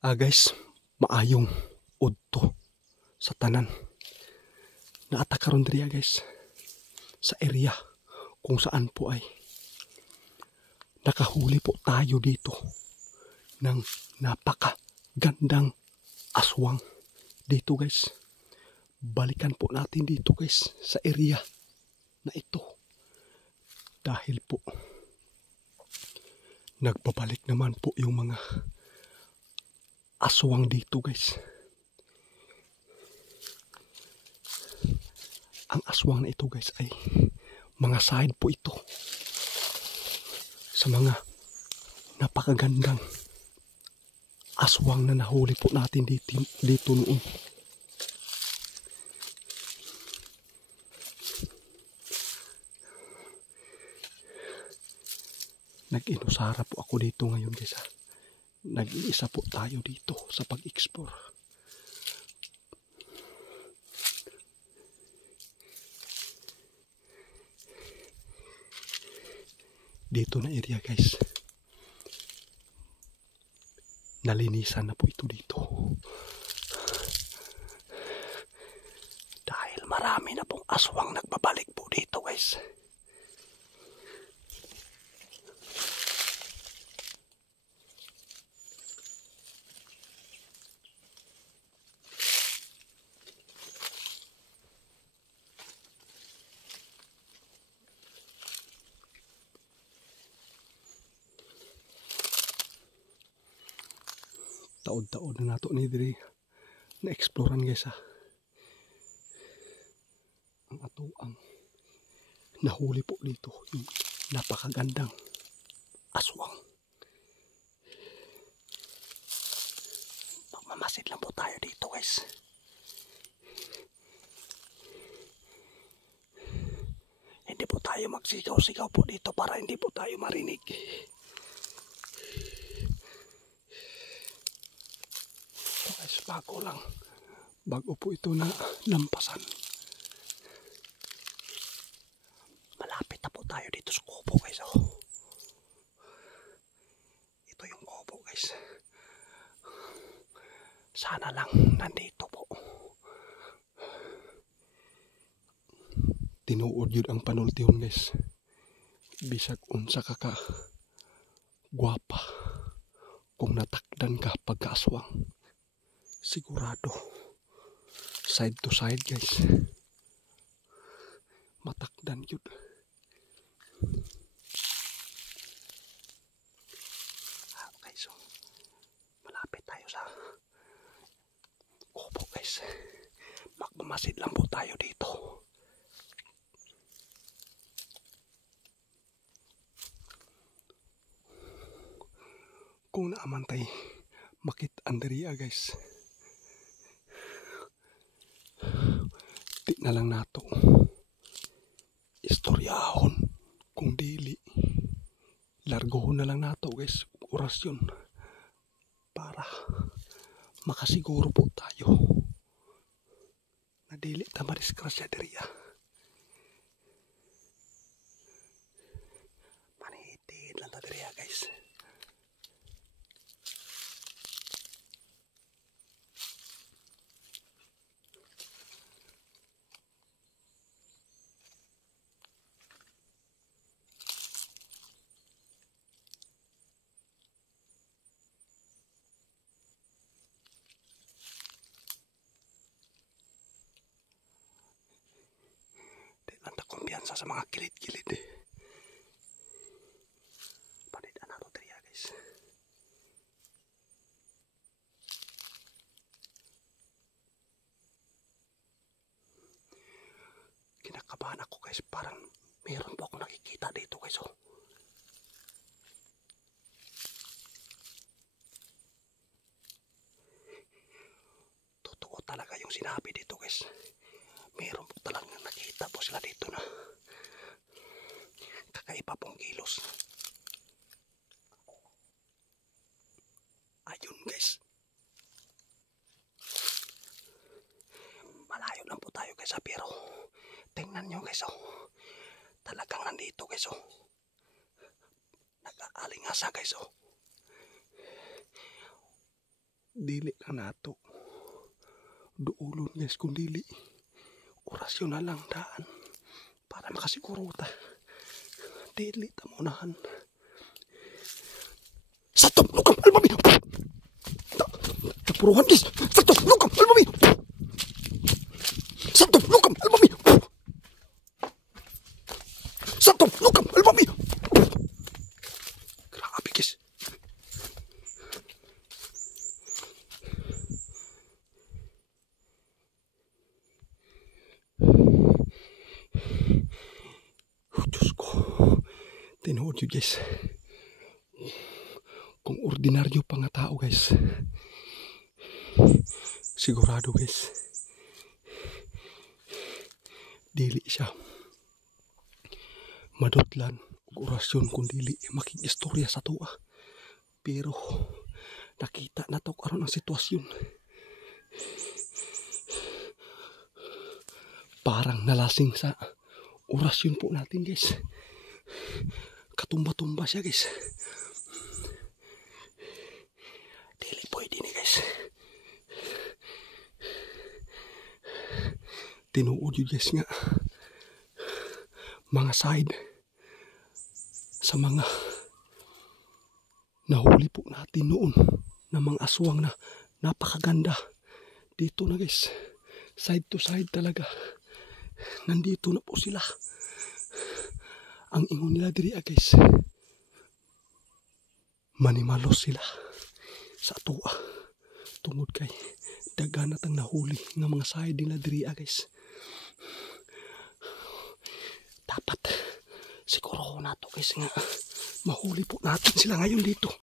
Guys, maayong udto sa tanan. Naata karon diri guys sa area kung saan po ay nakahuli po tayo dito ng napakagandang aswang dito guys. Balikan po natin dito guys sa area na ito dahil po nagbabalik naman po yung mga aswang dito guys. Ang aswang na ito guys ay mga side po ito sa mga napakagandang aswang na nahuli po natin dito noon. Nag-inusara po ako dito ngayon guys ha. Nag-iisa po tayo dito sa pag-explore. Dito na area guys. Nalinisan na po ito dito. Dahil marami na pong aswang nagbabalik po dito guys. Taod-taod na nato ni diri na explorean guys ha. Ang nahuli po dito yung napakagandang aswang. Magmamasid lang po tayo dito guys. Hindi po tayo magsigaw-sigaw po dito para hindi po tayo marinig. Guys, bago po ito na lampasan. Malapit na po tayo dito sa kubo guys. Ito yung kubo guys. Sana lang nandito po. Tinuod yun ang panultihon guys. Bisag unsa ka gwapa kung natakdan ka pagkaaswang. Sigurado side to side guys. Matakdan yun. Okay, so malapit tayo sa kubo guys. Magmamasid lang po tayo dito. Kung naaman tayo makit andria guys. Di na lang nato istoryahon kung dili. Largohon na lang nato guys orasyon para makasiguro po tayo na dili ta madiskrasya diriya. Manihitid lang ta diriya guys. Kumpiyansa sa mga kilid-kilid eh. Panidaan nato diriya guys. Kinakabahan ako guys. Parang meron po ako nakikita dito guys. Totoo talaga yung sinabi dito guys. Meron po talagang nakita po sila dito na kakaiba pong kilos. Ayun guys. Malayo lang po tayo guys pero tingnan nyo guys talagang nandito guys nag-aalingasa guys dili lang nato duulon guys, kung dili orasyon na lang daan para makasiguro ta dili ta maunahan. Satom lukam almami tapuruhan guys, satom lukam almami, satom lukam almami, satom lukam almami. Grabe guys. Diyos ko, tinuod yun guys. Kung ordinaryo pa nga tao guys, sigurado guys, dili siya madutlan og orasyon kung dili makigistorya sa tuwa. Pero nakita na to karon ang sitwasyon. Parang nalasing sa orasyon po natin guys. Katumba-tumba siya guys. Dili pwede ni guys. Tinuod yun guys nga mga side sa mga nahuli po natin noon na mga aswang na napakaganda. Dito na guys, side to side talaga. Nandito na po sila. Ang ingon nila diri guys, manimalos sila sa tuwa tungod kay daghan natang nahuli nga mga side nila diri guys. Dapat siguro na to guys nga mahuli po natin sila ngayon dito.